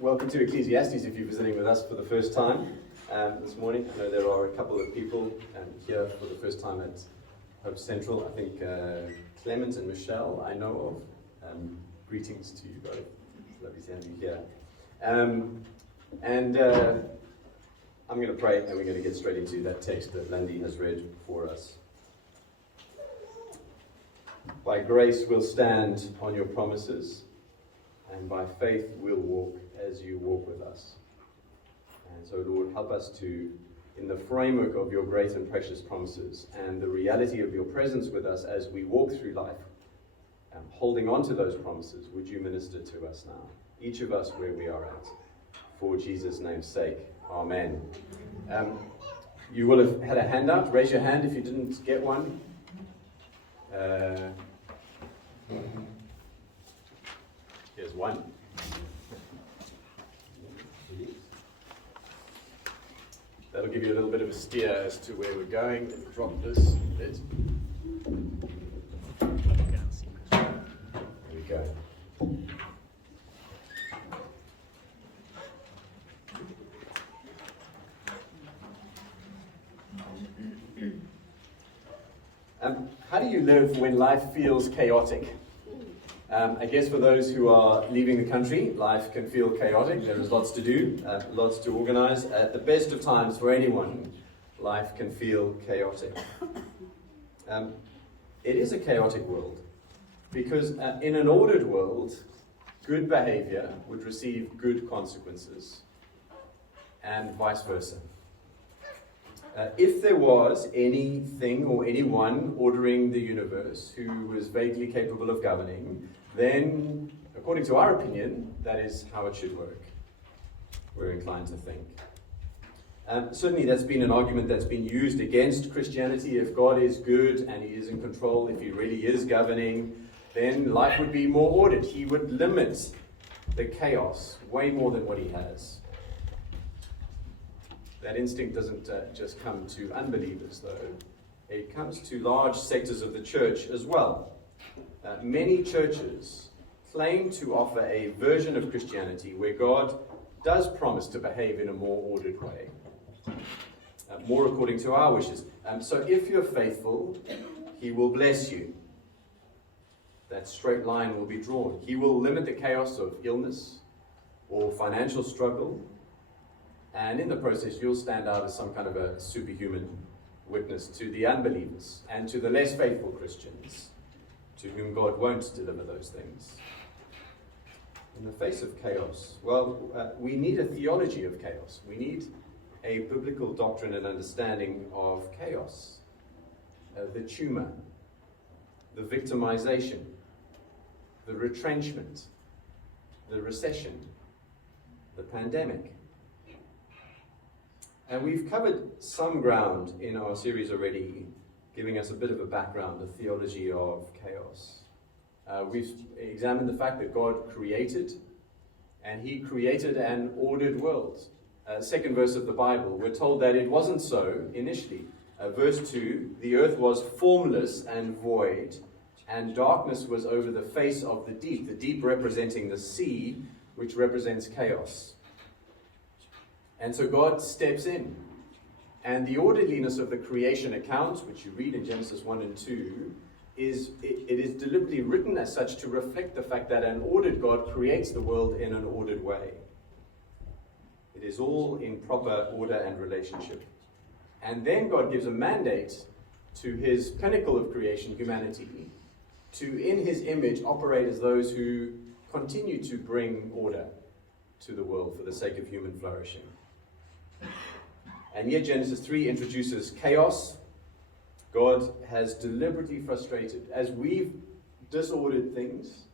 Welcome to Ecclesiastes if you're visiting with us for the first time this morning. I know there are a couple of people here for the first time at Hope Central. I think Clement and Michelle I know of. Greetings to you both. It's lovely to have you here. I'm going to pray and we're going to get straight into that text that Landy has read for us. By grace we'll stand on your promises, and by faith we'll walk as you walk with us. And so, Lord, help us to, in the framework of your great and precious promises and the reality of your presence with us as we walk through life, holding on to those promises, would you minister to us now, each of us where we are at, for Jesus' name's sake. Amen. You will have had a handout. Raise your hand if you didn't get one. Here's one. That'll give you a little bit of a steer as to where we're going. Let's drop this a bit. There we go. How do you live when life feels chaotic? I guess for those who are leaving the country, life can feel chaotic. There is lots to do, lots to organize. At the best of times for anyone, life can feel chaotic. It is a chaotic world because in an ordered world, good behavior would receive good consequences and vice versa. If there was anything or anyone ordering the universe who was vaguely capable of governing, then, according to our opinion, that is how it should work. We're inclined to think. Certainly that's been an argument that's been used against Christianity. If God is good and he is in control, if he really is governing, then life would be more ordered. He would limit the chaos way more than what he has. That instinct doesn't just come to unbelievers, though. It comes to large sectors of the church as well. Many churches claim to offer a version of Christianity where God does promise to behave in a more ordered way, more according to our wishes. So if you're faithful, he will bless you. That straight line will be drawn. He will limit the chaos of illness or financial struggle, and in the process, you'll stand out as some kind of a superhuman witness to the unbelievers and to the less faithful Christians, to whom God won't deliver those things. In the face of chaos, we need a theology of chaos. We need a biblical doctrine and understanding of chaos. The tumor, the victimization, the retrenchment, the recession, the pandemic. And we've covered some ground in our series already, giving us a bit of a background, a theology of chaos. We've examined the fact that God created, and he created an ordered world. Second verse of the Bible, we're told that it wasn't so initially. Verse 2, the earth was formless and void, and darkness was over the face of the deep representing the sea, which represents chaos. And so God steps in. And the orderliness of the creation account, which you read in Genesis 1 and 2, it is deliberately written as such to reflect the fact that an ordered God creates the world in an ordered way. It is all in proper order and relationship. And then God gives a mandate to his pinnacle of creation, humanity, to, in his image, operate as those who continue to bring order to the world for the sake of human flourishing. And yet Genesis 3 introduces chaos. God has deliberately frustrated. As we've disordered things,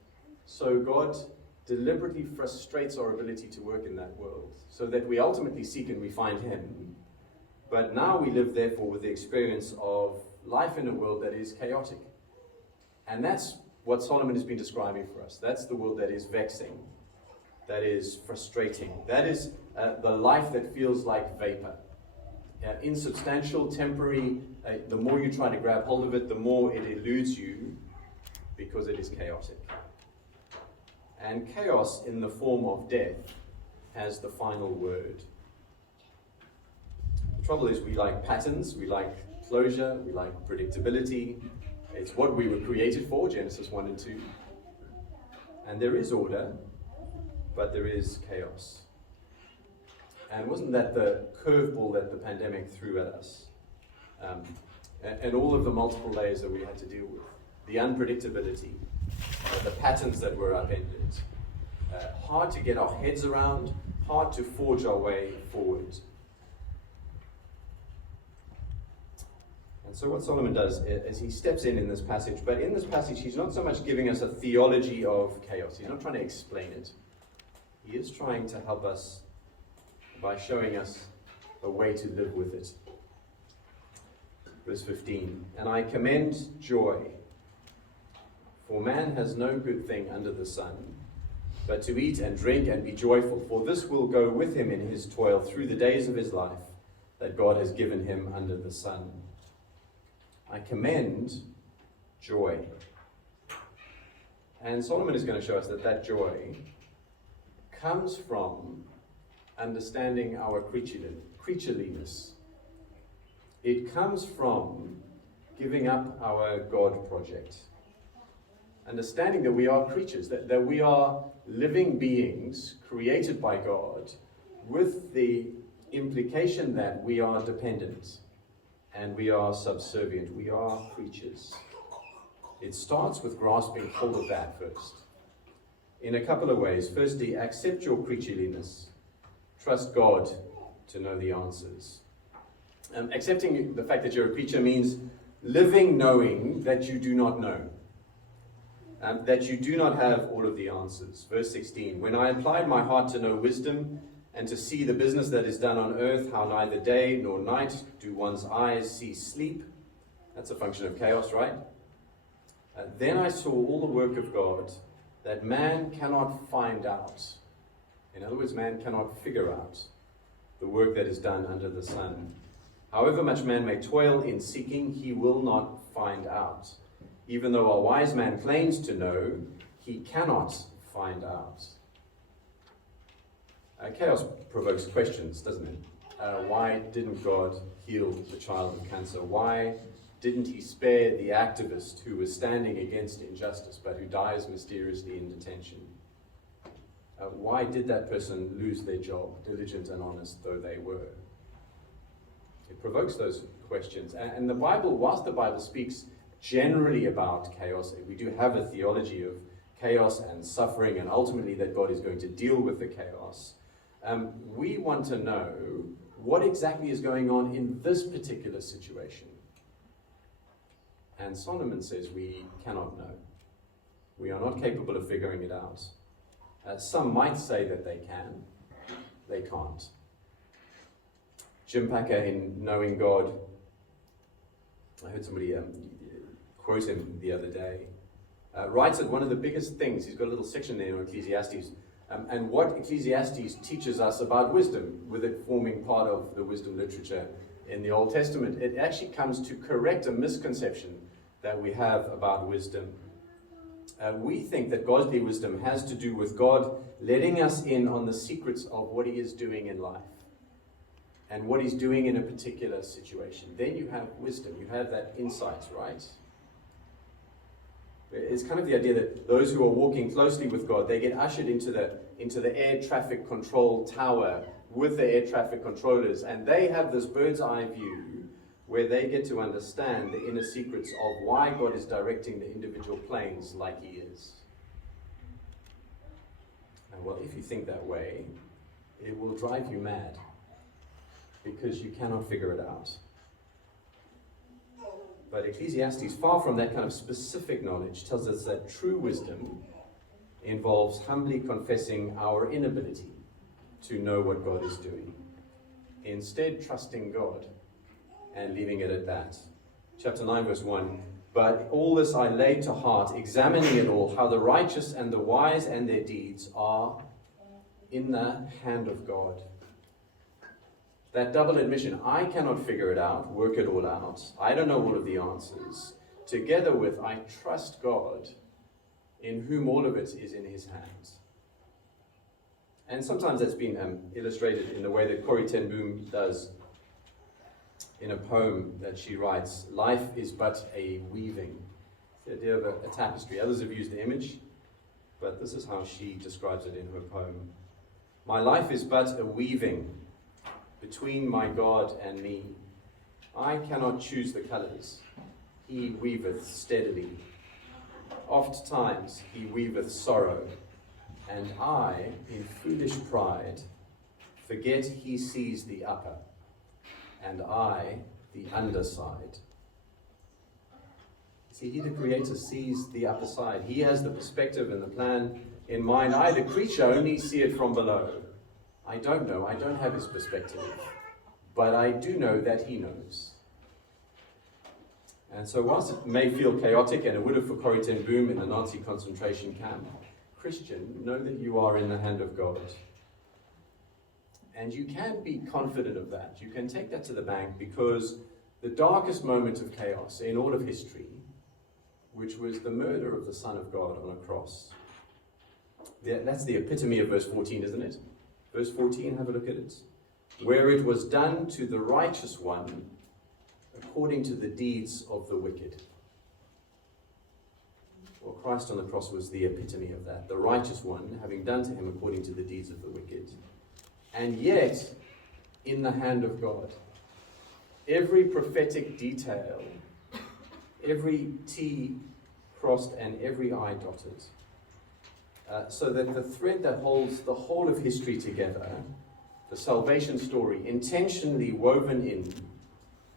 so God deliberately frustrates our ability to work in that world, so that we ultimately seek and we find him. But now we live, therefore, with the experience of life in a world that is chaotic. And that's what Solomon has been describing for us. That's the world that is vexing, that is frustrating. That is the life that feels like vapor. Insubstantial, temporary. The more you try to grab hold of it, the more it eludes you because it is chaotic. And chaos in the form of death has the final word. The trouble is we like patterns, we like closure, we like predictability. It's what we were created for, Genesis 1 and 2. And there is order, but there is chaos. And wasn't that the curveball that the pandemic threw at us? And all of the multiple layers that we had to deal with. The unpredictability, the patterns that were upended. Hard to get our heads around, hard to forge our way forward. And so what Solomon does is he steps in this passage, but in this passage he's not so much giving us a theology of chaos. He's not trying to explain it. He is trying to help us by showing us a way to live with it. Verse 15, and I commend joy, for man has no good thing under the sun, but to eat and drink and be joyful, for this will go with him in his toil through the days of his life that God has given him under the sun. I commend joy. And Solomon is going to show us that joy comes from understanding our creatureliness. It comes from giving up our God project. Understanding that we are creatures, that we are living beings created by God, with the implication that we are dependent and we are subservient. We are creatures. It starts with grasping hold of that first. In a couple of ways. Firstly, accept your creatureliness. Trust God to know the answers. Accepting the fact that you're a creature means living knowing that you do not know. That you do not have all of the answers. Verse 16, when I applied my heart to know wisdom and to see the business that is done on earth, how neither day nor night do one's eyes see sleep. That's a function of chaos, right? Then I saw all the work of God that man cannot find out. In other words, man cannot figure out the work that is done under the sun. However much man may toil in seeking, he will not find out. Even though a wise man claims to know, he cannot find out. Chaos provokes questions, doesn't it? Why didn't God heal the child of cancer? Why didn't he spare the activist who was standing against injustice but who dies mysteriously in detention? Why did that person lose their job, diligent and honest though they were? It provokes those questions. And the Bible, whilst the Bible speaks generally about chaos, we do have a theology of chaos and suffering and ultimately that God is going to deal with the chaos. We want to know what exactly is going on in this particular situation. And Solomon says we cannot know. We are not capable of figuring it out. Some might say that they can. They can't. Jim Packer, in Knowing God, I heard somebody quote him the other day, writes that one of the biggest things, he's got a little section there in Ecclesiastes, and what Ecclesiastes teaches us about wisdom, with it forming part of the wisdom literature in the Old Testament, it actually comes to correct a misconception that we have about wisdom. We think that godly wisdom has to do with God letting us in on the secrets of what he is doing in life and what he's doing in a particular situation. Then you have wisdom, you have that insight, right? It's kind of the idea that those who are walking closely with God, they get ushered into the air traffic control tower with the air traffic controllers, and they have this bird's eye view where they get to understand the inner secrets of why God is directing the individual planes like he is. And well, if you think that way, it will drive you mad because you cannot figure it out. But Ecclesiastes, far from that kind of specific knowledge, tells us that true wisdom involves humbly confessing our inability to know what God is doing. Instead, trusting God and leaving it at that. Chapter 9, verse 1, but all this I laid to heart, examining it all, how the righteous and the wise and their deeds are in the hand of God. That double admission, I cannot figure it out, work it all out. I don't know all of the answers. Together with, I trust God, in whom all of it is in his hands. And sometimes that's been illustrated in the way that Corrie ten Boom does in a poem that she writes, "Life is but a weaving." The idea of a tapestry. Others have used the image, but this is how she describes it in her poem. "My life is but a weaving between my God and me. I cannot choose the colours. He weaveth steadily. Oft times he weaveth sorrow, and I, in foolish pride, forget he sees the upper, and I the underside." See, he, the Creator, sees the upper side. He has the perspective and the plan in mind. I, the creature, only see it from below. I don't know. I don't have his perspective. But I do know that he knows. And so whilst it may feel chaotic, and it would have for Corrie ten Boom in the Nazi concentration camp, Christian, know that you are in the hand of God. And you can be confident of that. You can take that to the bank, because the darkest moment of chaos in all of history, which was the murder of the Son of God on a cross. That's the epitome of verse 14, isn't it? Verse 14, have a look at it. "Where it was done to the righteous one according to the deeds of the wicked." Well, Christ on the cross was the epitome of that. The righteous one having done to him according to the deeds of the wicked. And yet, in the hand of God. Every prophetic detail, every T crossed and every I dotted. So that the thread that holds the whole of history together, the salvation story, intentionally woven in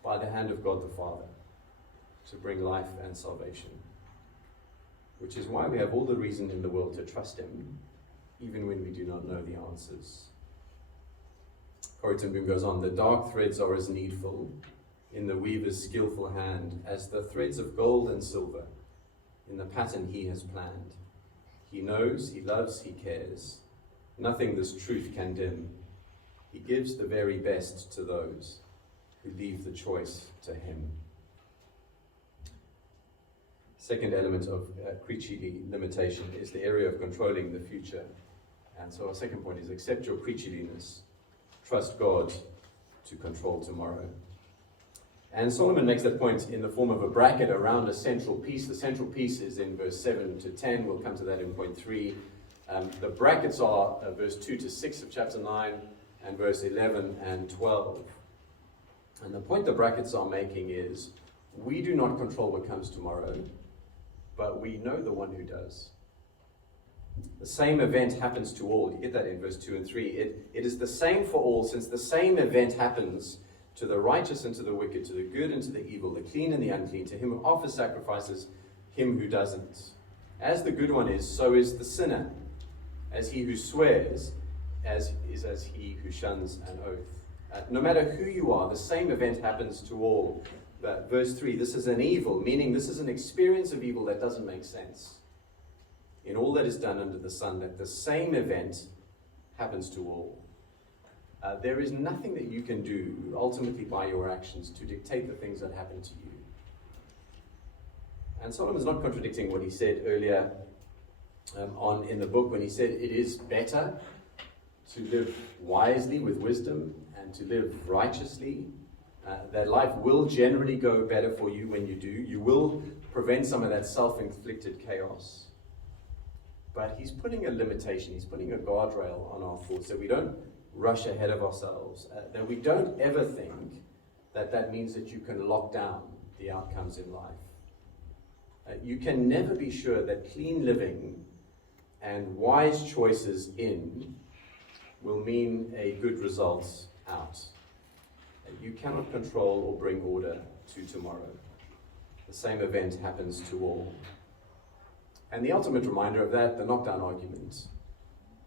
by the hand of God the Father to bring life and salvation. Which is why we have all the reason in the world to trust him, even when we do not know the answers. Corrie ten Boom goes on, "The dark threads are as needful in the weaver's skillful hand as the threads of gold and silver in the pattern he has planned. He knows, he loves, he cares. Nothing this truth can dim. He gives the very best to those who leave the choice to him." Second element of creaturely limitation is the area of controlling the future. And so our second point is accept your creatureliness. Trust God to control tomorrow. And Solomon makes that point in the form of a bracket around a central piece. The central piece is in verse 7 to 10. We'll come to that in point 3. The brackets are verse 2 to 6 of chapter 9 and verse 11 and 12. And the point the brackets are making is, we do not control what comes tomorrow, but we know the one who does. The same event happens to all. You get that in verse 2 and 3. It is the same for all, since the same event happens to the righteous and to the wicked, to the good and to the evil, the clean and the unclean, to him who offers sacrifices, him who doesn't. As the good one is, so is the sinner. As he who swears, as he who shuns an oath. No matter who you are, the same event happens to all. But verse 3, this is an evil, meaning this is an experience of evil that doesn't make sense. In all that is done under the sun, that the same event happens to all. There is nothing that you can do, ultimately by your actions, to dictate the things that happen to you. And Solomon is not contradicting what he said earlier on in the book when he said it is better to live wisely with wisdom and to live righteously. That life will generally go better for you when you do. You will prevent some of that self-inflicted chaos. But he's putting a limitation, he's putting a guardrail on our thoughts, that we don't rush ahead of ourselves, that we don't ever think that that means that you can lock down the outcomes in life. You can never be sure that clean living and wise choices in will mean a good result out. You cannot control or bring order to tomorrow. The same event happens to all. And the ultimate reminder of that, the knockdown argument,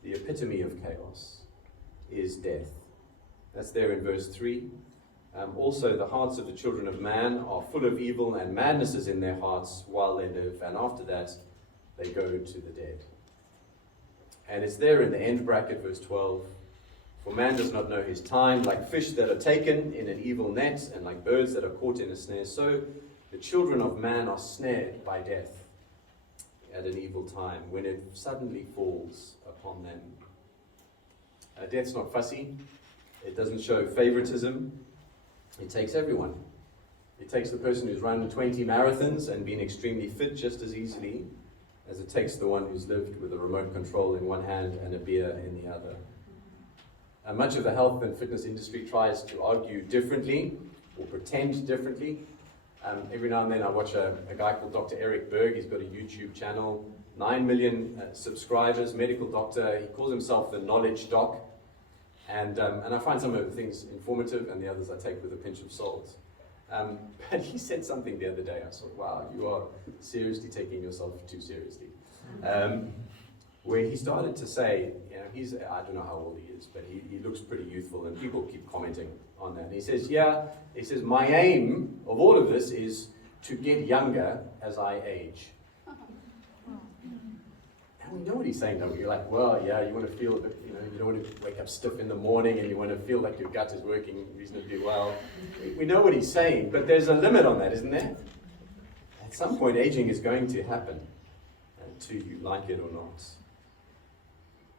the epitome of chaos, is death. That's there in verse 3. Also, the hearts of the children of man are full of evil, and madness is in their hearts while they live. And after that, they go to the dead. And it's there in the end bracket, verse 12. For man does not know his time, like fish that are taken in an evil net, and like birds that are caught in a snare. So the children of man are snared by death at an evil time, when it suddenly falls upon them. Death's not fussy. It doesn't show favoritism. It takes everyone. It takes the person who's run 20 marathons and been extremely fit just as easily as it takes the one who's lived with a remote control in one hand and a beer in the other. Much of the health and fitness industry tries to argue differently or pretend differently. Every now and then I watch a guy called Dr. Eric Berg. He's got a YouTube channel, 9 million subscribers, medical doctor. He calls himself the knowledge doc. And I find some of the things informative and the others I take with a pinch of salt. But he said something the other day. I thought, wow, you are seriously taking yourself too seriously. Where he started to say, you know, I don't know how old he is, but he looks pretty youthful, and people keep commenting on that. And he says, my aim of all of this is to get younger as I age. And we know what he's saying, don't we? You're like, well, yeah, you want to feel a bit, you don't want to wake up stiff in the morning, and you want to feel like your gut is working reasonably well. We know what he's saying, but there's a limit on that, isn't there? At some point, aging is going to happen, to you, like it or not.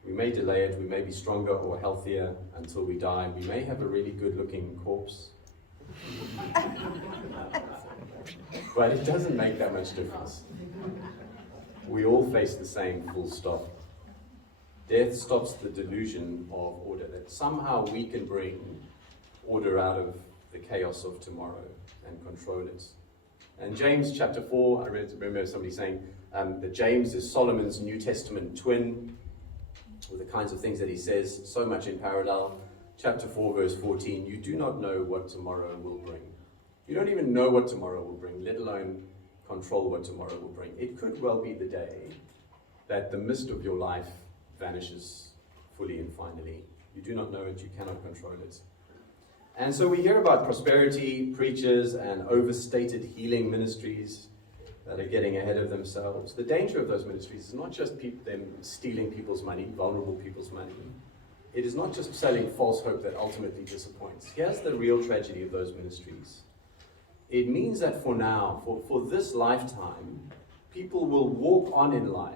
We may delay it, we may be stronger or healthier until we die. We may have a really good-looking corpse. But it doesn't make that much difference. We all face the same, full stop. Death stops the delusion of order, that somehow we can bring order out of the chaos of tomorrow and control it. And James chapter 4, I remember somebody saying that James is Solomon's New Testament twin, with the kinds of things that he says, so much in parallel. Chapter 4, verse 14, you do not know what tomorrow will bring. You don't even know what tomorrow will bring, let alone control what tomorrow will bring. It could well be the day that the mist of your life vanishes fully and finally. You do not know it, you cannot control it. And so we hear about prosperity preachers and overstated healing ministries that are getting ahead of themselves. The danger of those ministries is not just them stealing people's money, vulnerable people's money. It is not just selling false hope that ultimately disappoints. Here's the real tragedy of those ministries. It means that for now, for this lifetime, people will walk on in life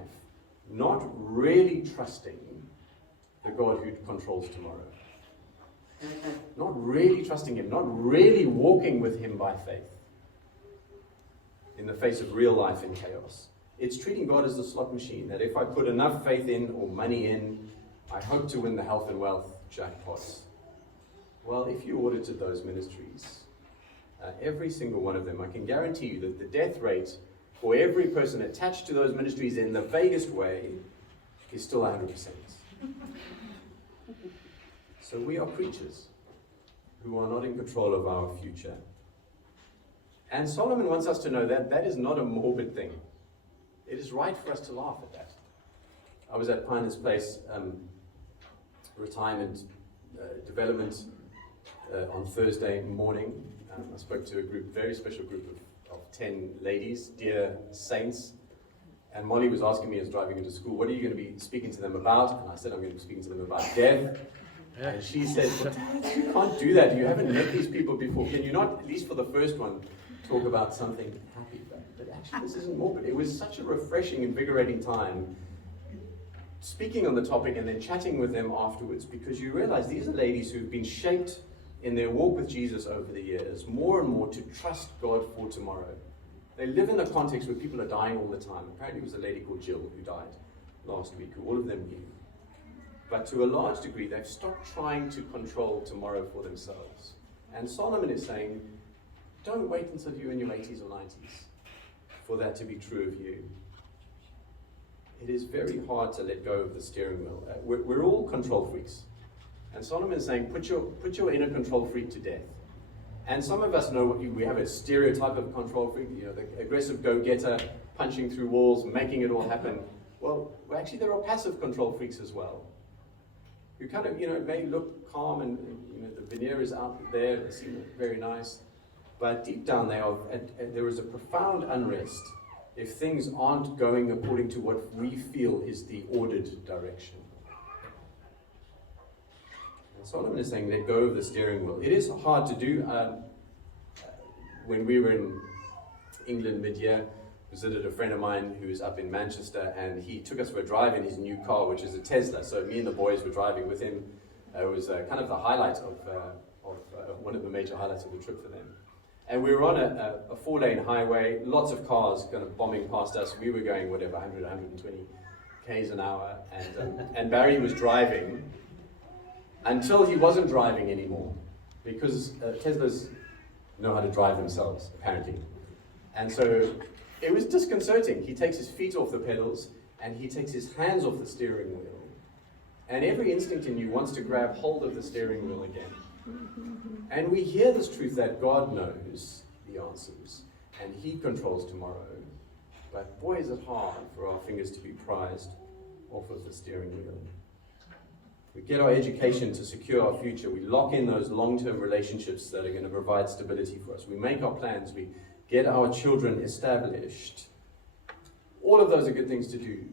not really trusting the God who controls tomorrow. Not really trusting him, not really walking with him by faith in the face of real life in chaos. It's treating God as a slot machine, that if I put enough faith in or money in, I hope to win the health and wealth jackpots. Well, if you audited those ministries, every single one of them, I can guarantee you that the death rate for every person attached to those ministries in the vaguest way is still 100%. So we are preachers who are not in control of our future. And Solomon wants us to know that that is not a morbid thing. It is right for us to laugh at that. I was at Piner's Place retirement development on Thursday morning. I spoke to a very special group of 10 ladies, dear saints. And Molly was asking me as driving into school, what are you going to be speaking to them about? And I said, I'm going to be speaking to them about death. And she said, Dad, you can't do that. You haven't met these people before. Can you not, at least for the first one, talk about something happy? But actually, this isn't morbid. It was such a refreshing, invigorating time speaking on the topic and then chatting with them afterwards, because you realize these are ladies who've been shaped in their walk with Jesus over the years more and more to trust God for tomorrow. They live in a context where people are dying all the time. Apparently, it was a lady called Jill who died last week, who all of them knew. But to a large degree, they've stopped trying to control tomorrow for themselves. And Solomon is saying, don't wait until you're in your 80s or 90s for that to be true of you. It is very hard to let go of the steering wheel. We're all control freaks. And Solomon is saying, put your inner control freak to death. And some of us know we have a stereotype of a control freak, the aggressive go-getter, punching through walls, making it all happen. Well, actually, there are passive control freaks as well, who kind of, may look calm and the veneer is out there, they seem very nice, but deep down there is a profound unrest if things aren't going according to what we feel is the ordered direction. And Solomon is saying, let go of the steering wheel. It is hard to do. When we were in England mid-year, visited a friend of mine who is up in Manchester, and he took us for a drive in his new car, which is a Tesla. So me and the boys were driving with him It was kind of the highlight of one of the major highlights of the trip for them. And we were on a 4-lane highway, lots of cars kind of bombing past us. We were going, whatever, 100, 120 k's an hour. And Barry was driving until he wasn't driving anymore. Because Teslas know how to drive themselves, apparently. And so it was disconcerting. He takes his feet off the pedals, and he takes his hands off the steering wheel. And every instinct in you wants to grab hold of the steering wheel again. And we hear this truth that God knows the answers, and He controls tomorrow. But boy, is it hard for our fingers to be prized off of the steering wheel. We get our education to secure our future. We lock in those long-term relationships that are going to provide stability for us. We make our plans. We get our children established. All of those are good things to do.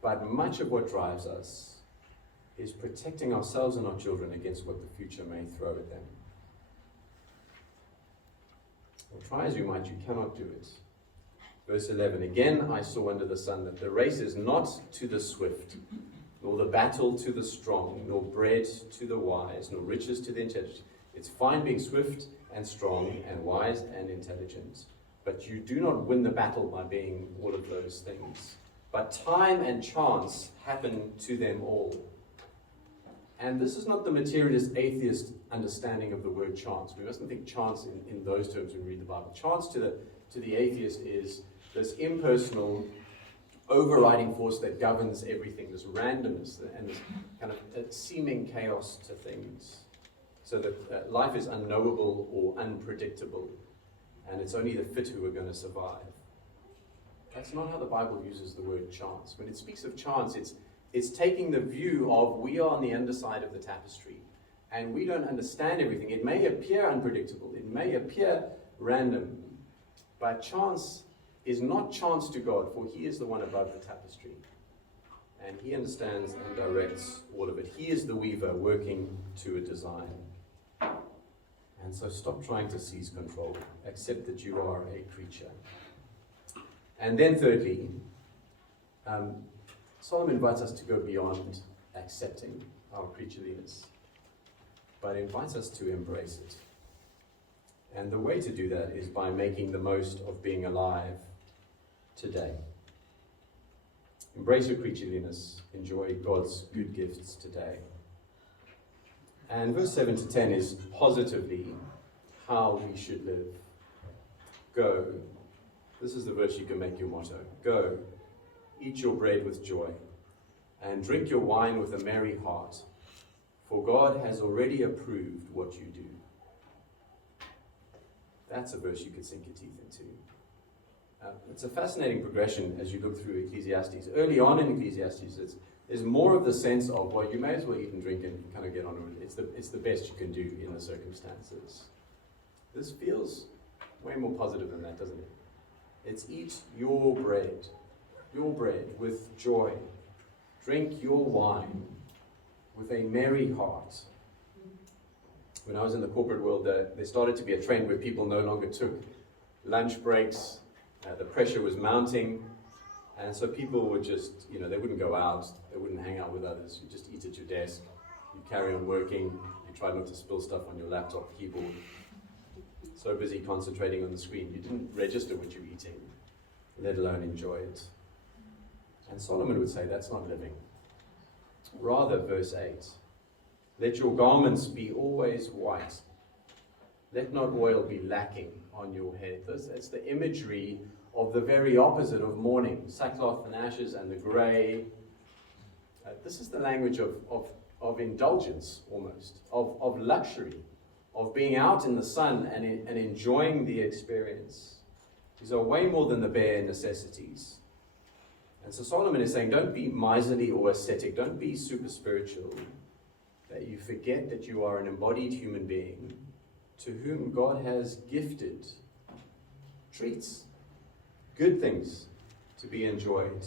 But much of what drives us is protecting ourselves and our children against what the future may throw at them. Well, try as you might, you cannot do it. Verse 11, again I saw under the sun that the race is not to the swift, nor the battle to the strong, nor bread to the wise, nor riches to the intelligent. It's fine being swift and strong and wise and intelligent, but you do not win the battle by being all of those things. But time and chance happen to them all. And this is not the materialist atheist understanding of the word chance. We mustn't think chance in those terms when we read the Bible. Chance to the atheist is this impersonal, overriding force that governs everything, this randomness and this kind of seeming chaos to things. So that life is unknowable or unpredictable, and it's only the fit who are going to survive. That's not how the Bible uses the word chance. When it speaks of chance, it's taking the view of we are on the underside of the tapestry and we don't understand everything. It may appear unpredictable, it may appear random, but chance is not chance to God, for He is the one above the tapestry. And He understands and directs all of it. He is the weaver working to a design. And so stop trying to seize control. Accept that you are a creature. And then thirdly, Solomon invites us to go beyond accepting our creatureliness, but invites us to embrace it. And the way to do that is by making the most of being alive today. Embrace your creatureliness. Enjoy God's good gifts today. And verse 7 to 10 is positively how we should live. Go. This is the verse you can make your motto. Go. Eat your bread with joy, and drink your wine with a merry heart, for God has already approved what you do. That's a verse you could sink your teeth into. It's a fascinating progression as you look through Ecclesiastes. Early on in Ecclesiastes, there's more of the sense of, well, you may as well eat and drink and kind of get on with it. It's the best you can do in the circumstances. This feels way more positive than that, doesn't it? It's eat your bread with joy. Drink your wine with a merry heart. When I was in the corporate world, there started to be a trend where people no longer took lunch breaks. The pressure was mounting, and so people would just, they wouldn't go out, they wouldn't hang out with others. You just eat at your desk, you carry on working, you try not to spill stuff on your laptop keyboard. So busy concentrating on the screen, you didn't register what you're eating, let alone enjoy it. And Solomon would say that's not living. Rather, verse 8, let your garments be always white. Let not oil be lacking on your head. That's the imagery of the very opposite of mourning, sackcloth and ashes and the grey. This is the language of indulgence almost, of luxury, of being out in the sun and enjoying the experience. These are way more than the bare necessities. And so Solomon is saying, don't be miserly or ascetic, don't be super spiritual, that you forget that you are an embodied human being to whom God has gifted treats, good things to be enjoyed.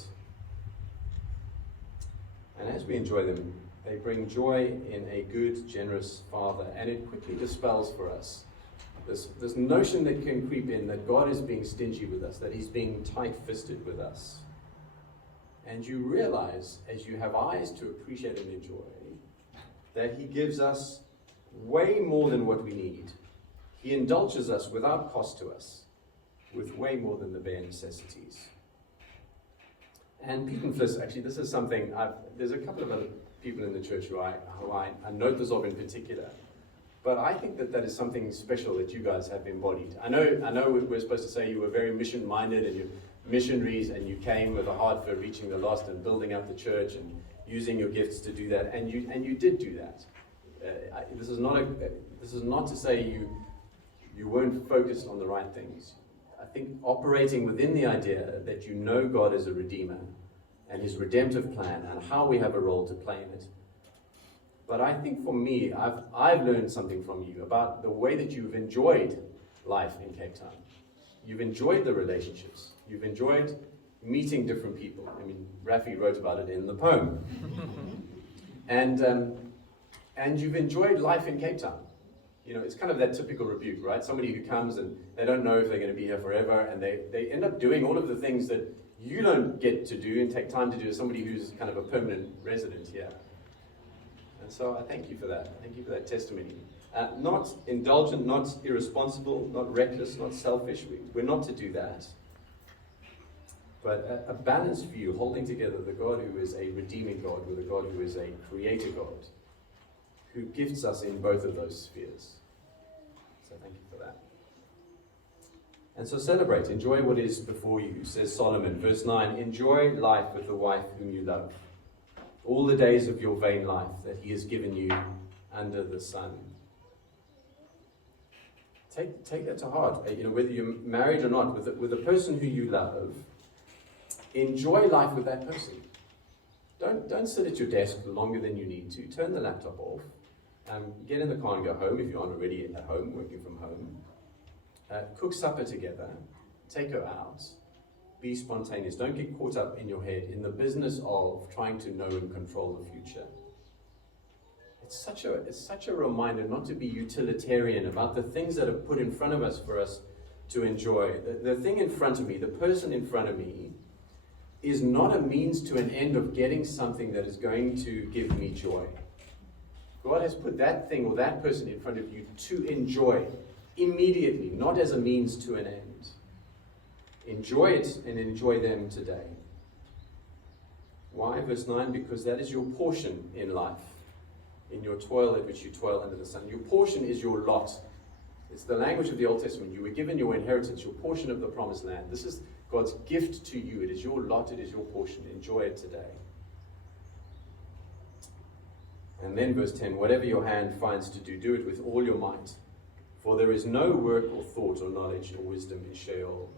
And as we enjoy them, they bring joy in a good, generous Father, and it quickly dispels for us this notion that can creep in that God is being stingy with us, that He's being tight-fisted with us. And you realize, as you have eyes to appreciate and enjoy, that he gives us way more than what we need. He indulges us without cost to us, with way more than the bare necessities. And Pete and Fliss, actually, this is something, there's a couple of other people in the church who I note this of in particular. But I think that is something special that you guys have embodied. I know we're supposed to say you were very mission-minded and you're missionaries and you came with a heart for reaching the lost and building up the church and using your gifts to do that, and you did do that. This is not to say you weren't focused on the right things. I think operating within the idea that you know God is a redeemer and his redemptive plan and how we have a role to play in it. But I think for me, I've learned something from you about the way that you've enjoyed life in Cape Town. You've enjoyed the relationships. You've enjoyed meeting different people. I mean, Rafi wrote about it in the poem. And you've enjoyed life in Cape Town. You know, it's kind of that typical rebuke, right? Somebody who comes and they don't know if they're going to be here forever, and they end up doing all of the things that you don't get to do and take time to do as somebody who's kind of a permanent resident here. And so I thank you for that. I thank you for that testimony. Not indulgent, not irresponsible, not reckless, not selfish. We're not to do that. But a balanced view, holding together the God who is a redeeming God with a God who is a creator God, who gifts us in both of those spheres. So thank you for that. And so celebrate, enjoy what is before you, says Solomon. Verse 9, enjoy life with the wife whom you love, all the days of your vain life that he has given you under the sun. Take that to heart. You know, whether you're married or not, with the person who you love, enjoy life with that person. Don't sit at your desk longer than you need to. Turn the laptop off. Get in the car and go home if you aren't already at home, working from home. Cook supper together. Take her out. Be spontaneous. Don't get caught up in your head in the business of trying to know and control the future. It's such a reminder not to be utilitarian about the things that are put in front of us for us to enjoy. The thing in front of me, the person in front of me, is not a means to an end of getting something that is going to give me joy. God has put that thing or that person in front of you to enjoy immediately, not as a means to an end. Enjoy it and enjoy them today. Why? Verse 9, because that is your portion in life, in your toil at which you toil under the sun. Your portion is your lot. It's the language of the Old Testament. You were given your inheritance, your portion of the promised land. This is God's gift to you. It is your lot, it is your portion. Enjoy it today. And then verse 10, whatever your hand finds to do, do it with all your might. For there is no work or thought or knowledge or wisdom in Sheol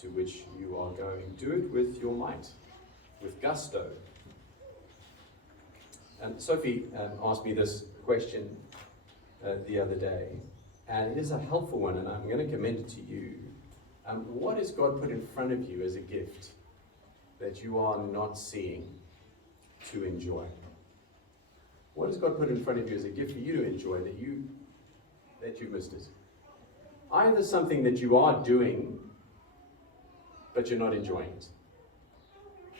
to which you are going. Do it with your might, with gusto. And Sophie asked me this question the other day, and it is a helpful one, and I'm going to commend it to you. What has God put in front of you as a gift that you are not seeing to enjoy? What has God put in front of you as a gift for you to enjoy that you missed it? Either something that you are doing, but you're not enjoying it.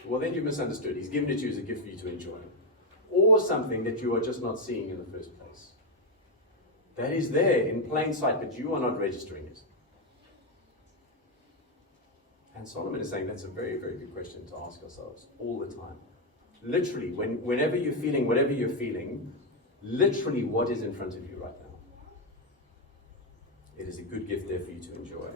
Well, then you misunderstood. He's given it to you as a gift for you to enjoy. Or something that you are just not seeing in the first place. That is there in plain sight, but you are not registering it. And Solomon is saying that's a very, very good question to ask ourselves all the time. Literally, whenever you're feeling whatever you're feeling, literally what is in front of you right now? It is a good gift there for you to enjoy.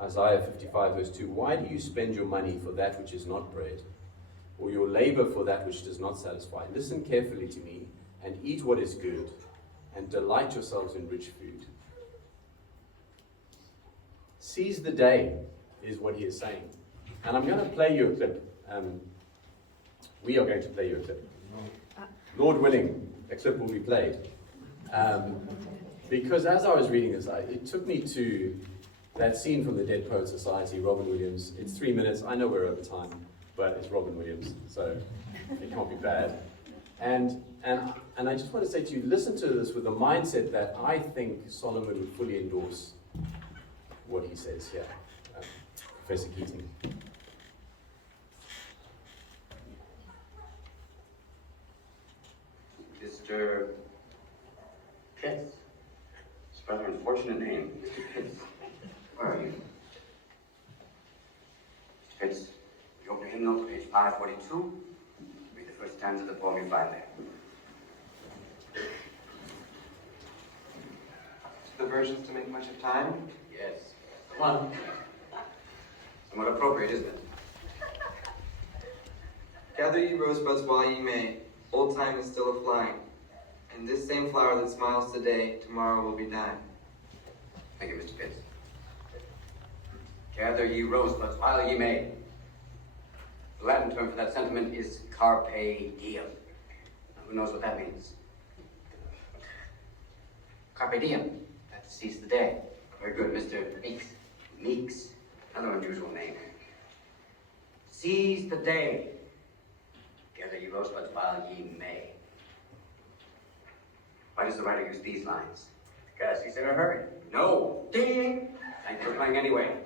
Isaiah 55 verse 2, why do you spend your money for that which is not bread, or your labor for that which does not satisfy? Listen carefully to me, and eat what is good, and delight yourselves in rich food. Seize the day, is what he is saying. And I'm going to play you a clip. We are going to play you a clip. Lord willing, a clip will be played. Because as I was reading this, it took me to that scene from the Dead Poets Society, Robin Williams. It's 3 minutes. I know we're over time, but it's Robin Williams, so it can't be bad. And I just want to say to you, listen to this with the mindset that I think Solomon would fully endorse what he says here. Professor Keating. Hymn note, page 542. Read the first stanza of the poem you find there. The versions to make much of time? Yes, that's the one. Somewhat appropriate, isn't it? Gather ye rosebuds while ye may, old time is still a-flying, and this same flower that smiles today, tomorrow will be dying. Thank you, Mr. Pitts. Gather ye rosebuds while ye may. The Latin term for that sentiment is carpe diem. Now, who knows what that means? Carpe diem. That's seize the day. Very good, Mr. Meeks. Meeks. Another unusual name. Seize the day. Gather ye rosebuds while ye may. Why does the writer use these lines? Because he's in a hurry. No. Ding! Thank you for playing anyway.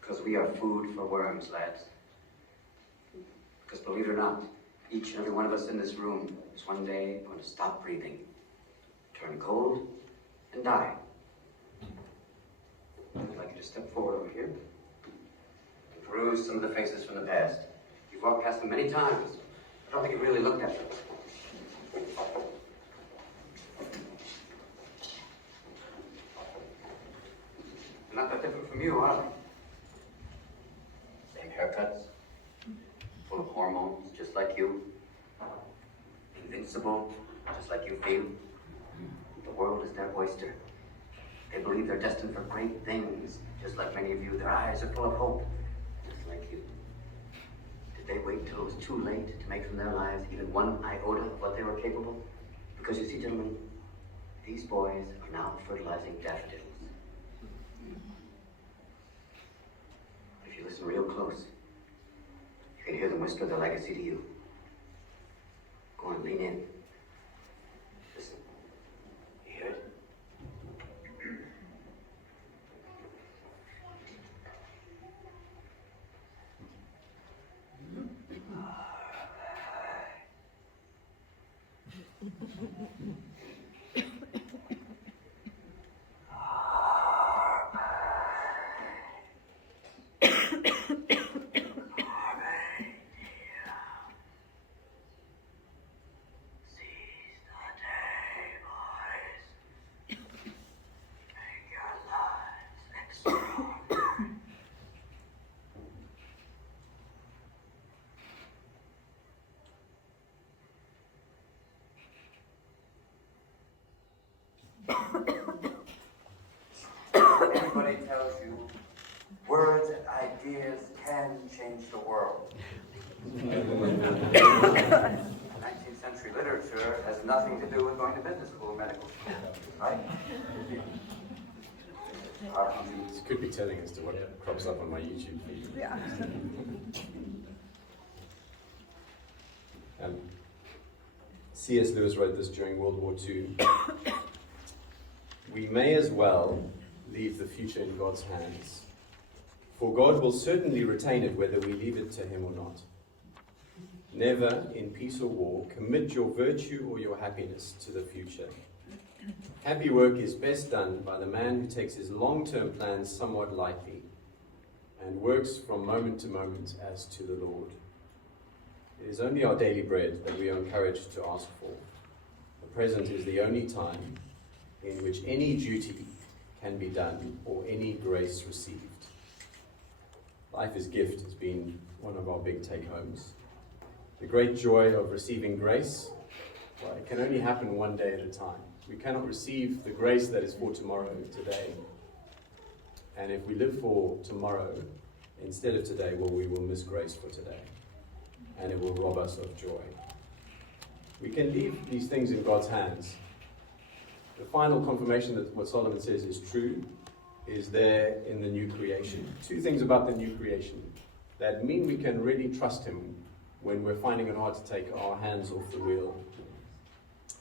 Because we are food for worms, lads. Because believe it or not, each and every one of us in this room is one day going to stop breathing, turn cold, and die. I'd like you to step forward over here and peruse some of the faces from the past. You've walked past them many times. I don't think you really looked at them. They're not that different from you, are they? Same haircuts, full of hormones, just like you. Invincible, just like you feel. The world is their oyster. They believe they're destined for great things, just like many of you. Their eyes are full of hope, just like you. Did they wait till it was too late to make from their lives even one iota of what they were capable? Because you see, gentlemen, these boys are now fertilizing daffodils. If you listen real close, you can hear them whisper their legacy to you. Go on, lean in. Listen. You hear it? Everybody tells you words and ideas can change the world. 19th century literature has nothing to do with going to business school or medical school, right? This could be telling as to what crops up on my YouTube feed. Yeah. C.S. Lewis wrote this during World War II. We may as well leave the future in God's hands, for God will certainly retain it whether we leave it to him or not. Never, in peace or war, commit your virtue or your happiness to the future. Happy work is best done by the man who takes his long-term plans somewhat lightly and works from moment to moment as to the Lord. It is only our daily bread that we are encouraged to ask for. The present is the only time in which any duty can be done or any grace received. Life is gift has been one of our big take-homes. The great joy of receiving grace, well, it can only happen one day at a time. We cannot receive the grace that is for tomorrow today. And if we live for tomorrow instead of today, well, we will miss grace for today. And it will rob us of joy. We can leave these things in God's hands. The final confirmation that what Solomon says is true is there in the new creation. Two things about the new creation that mean we can really trust him when we're finding it hard to take our hands off the wheel.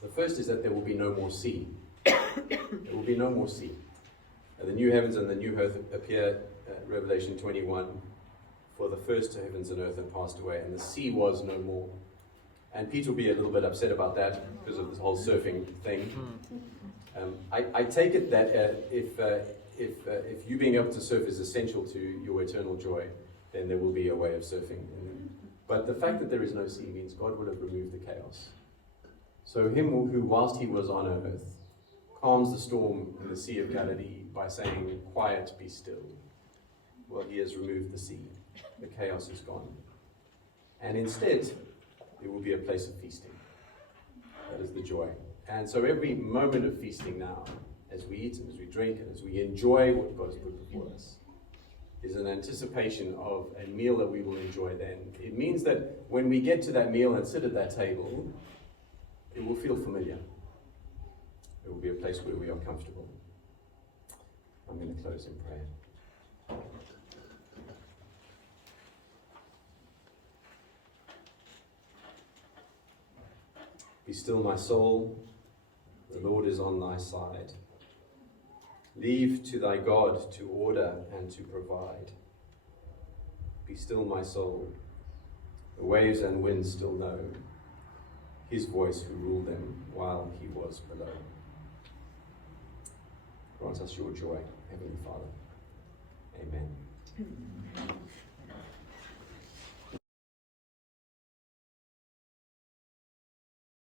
The first is that there will be no more sea. There will be no more sea. The new heavens and the new earth appear, Revelation 21, for the first heavens and earth have passed away, and the sea was no more. And Peter will be a little bit upset about that because of this whole surfing thing. I take it that if if you being able to surf is essential to your eternal joy, then there will be a way of surfing. But the fact that there is no sea means God would have removed the chaos. So him who, whilst he was on earth, calms the storm in the Sea of Galilee by saying, "Quiet, be still." Well, he has removed the sea. The chaos is gone. And instead, it will be a place of feasting. That is the joy. And so every moment of feasting now, as we eat and as we drink and as we enjoy what God has put before us, is an anticipation of a meal that we will enjoy then. It means that when we get to that meal and sit at that table, it will feel familiar. It will be a place where we are comfortable. I'm going to close in prayer. Be still, my soul, the Lord is on thy side. Leave to thy God to order and to provide. Be still, my soul, the waves and winds still know his voice who ruled them while he was below. Grant us your joy, Heavenly Father. Amen.